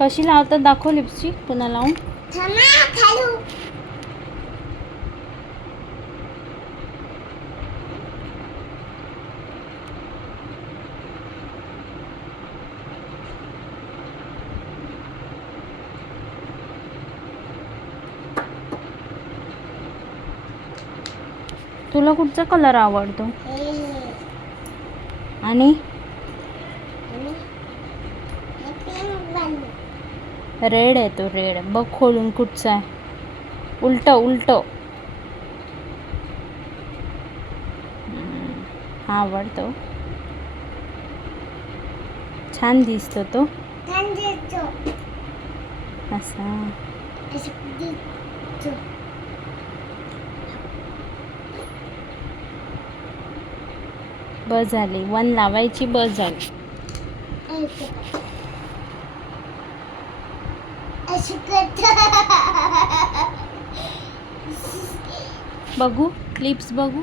कशी लावतात दाखव लिपस्टिक पुन्हा लावून. तुला कुठचा कलर आवडतो? आणि रेड आहे तो, रेड. बघ खोलून कुठचा आहे. उलट उलट. हा आवडतो, छान दिसतो तो असा. बस झाली, 1 लावायची, बस झाली. बघू लिप्स बघू.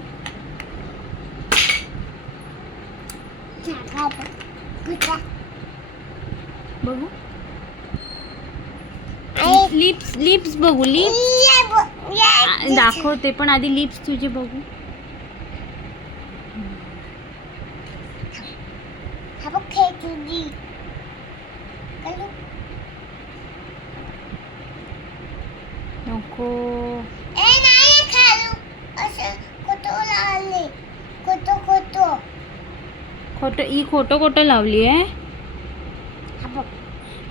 बघू लिप्स, लिप्स बघू. लिप्स दाखवते पण आधी लिप्स तुझे बघू. नको खोटं, ही खोटं खोटं लावली आहे.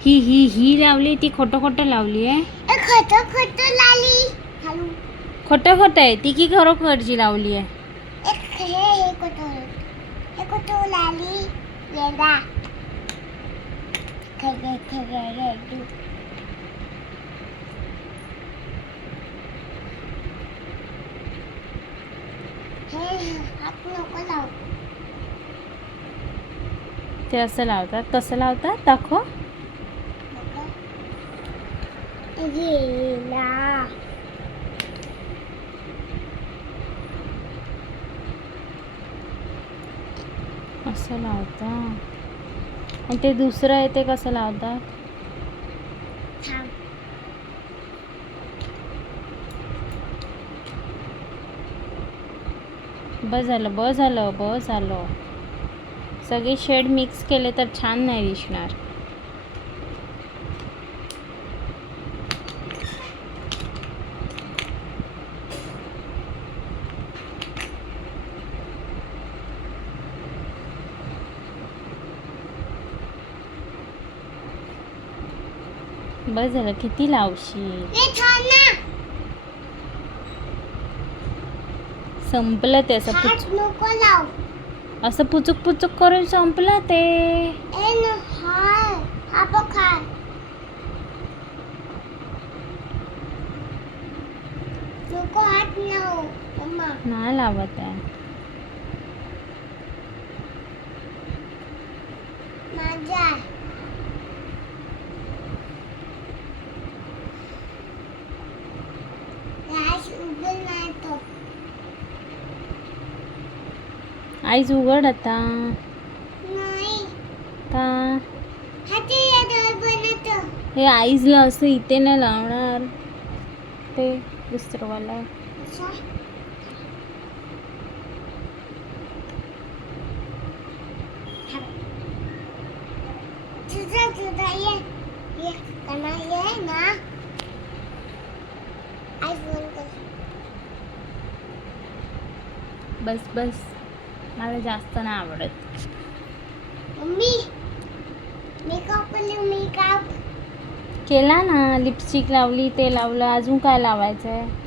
ही लावली, ती खोटं खोटं लावली आहे. खोटं खोटं आहे ती की खरोखरची लावली आहे. ते असं लावतात, कसं लावतात दाखव. असं लावतात. आणि ते दुसरं आहे ते कसं लावतात. बस झालं, बस झालं, बस झालं. सगळे शेड मिक्स केले तर छान नाही दिसणार. बस झालं, किती लावशील. संपलं ते. असं पुचुक पुचुक करून संपलं ते. नाही लावत आहे. आईज उघड आता. का हे आईजला असं इथे नाही लावणार, ते दुसरंवाला. बस बस, मला जास्त नाही आवडत. मेकअप केला ना, लिपस्टिक लावली, ते लावलं, अजून काय लावायचं आहे.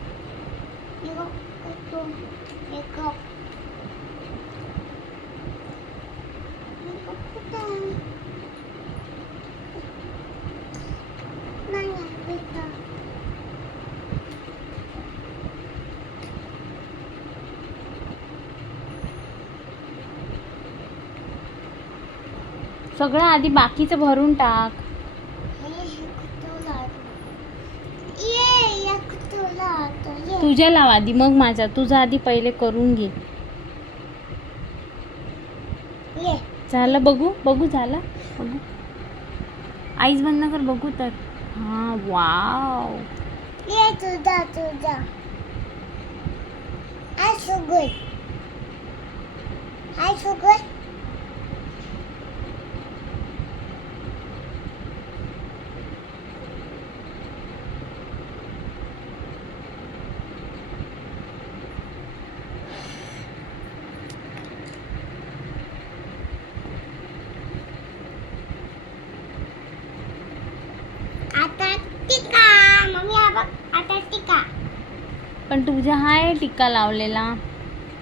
सगळं आधी बाकीचं भरून टाक. तुझ्या लाव आधी, मग माझा. तुझा आधी पहिले करून घे. झालं, बघू बघू, झालं बघू. आईज बंद कर बघू तर. हां वाव. ये तुझा तुझा हाय शुगर हाय शुगर आता टिका मम्मी हा बघ आता टिका पण तुझ्या हाय टिक्का लावलेला.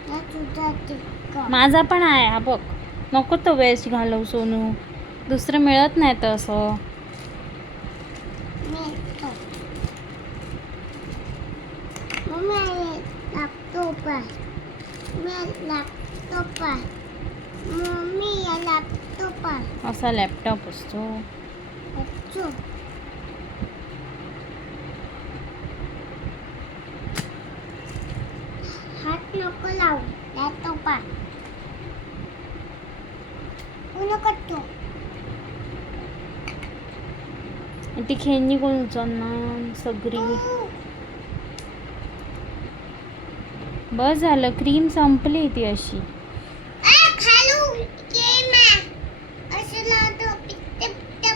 या तुझा टिका माझा पण आहे हा बघ. नको तो वेस्ट घालव सोनू. दुसरं मिळत नाही तसं. मी तो मम्मी लॅपटॉप आहे मी लॅपटॉप आहे मम्मी या लॅपटॉप आहे असा लॅपटॉप असतो. अच्छा हात नको लावू लॅपटॉप आहे नको तो ती खेळणी कोण उचलणार सगळी. बस झालं. क्रीम संपली ती अशी. खालू गेम आहे असं लावतो पिट्ट पिट्ट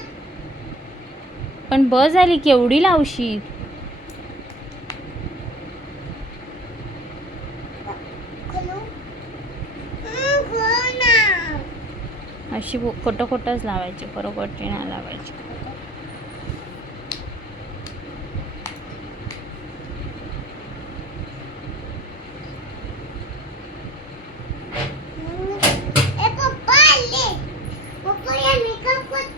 पण बस झाली केवढी लावशी. खालू हो ना अशी खोटं खोटंच लावायची. बरोबर नाही लावायची.